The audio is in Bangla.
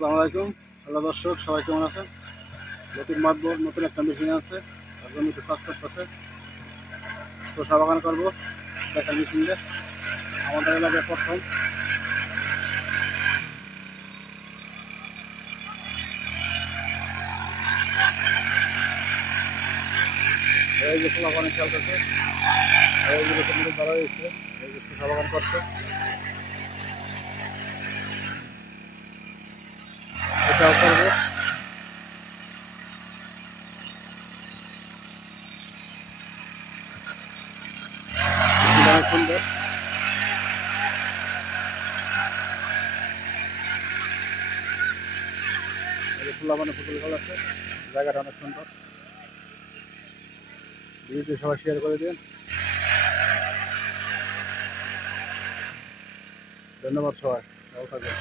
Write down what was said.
আসসালামু আলাইকুম। হ্যালো দর্শক, সবাই কেমন আছেন? নতুন মাত্র নতুন একটা মেশিন আছে, তার জন্য একটু কাজ করতেছে। তো চা বাগান করবো দেখার মেশিন দিয়ে আমাদের এলাকায় প্রথম। এই যে খোলা পানি চলতেছে, এই যে রকম ধরা হয়েছে, এই যে চা বাগান করছে, এটাও করবো। মেশিনটা অনেক সুন্দর। এই যে খোলা পানি ফুটবল খেলা আছে, জায়গাটা অনেক সুন্দর। ভিডিওটি সবাই শেয়ার করে দিন। ধন্যবাদ সবাই, ভালো থাকবেন।